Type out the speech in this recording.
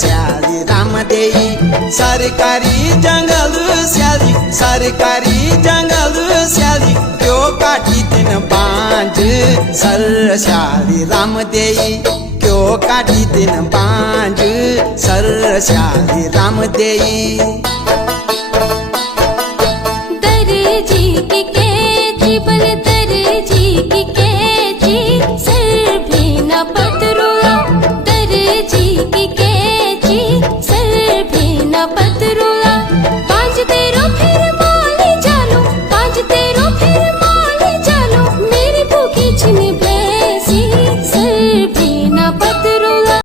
स्याली राम देई सरकारी जंगल स्याली सरकारी जंगल स्याली त्यो काटी दिन बांझ सर स्याली राम देई क्यों काटी दिन बांझ सर स्याली राम देई दर्जी की केची बलत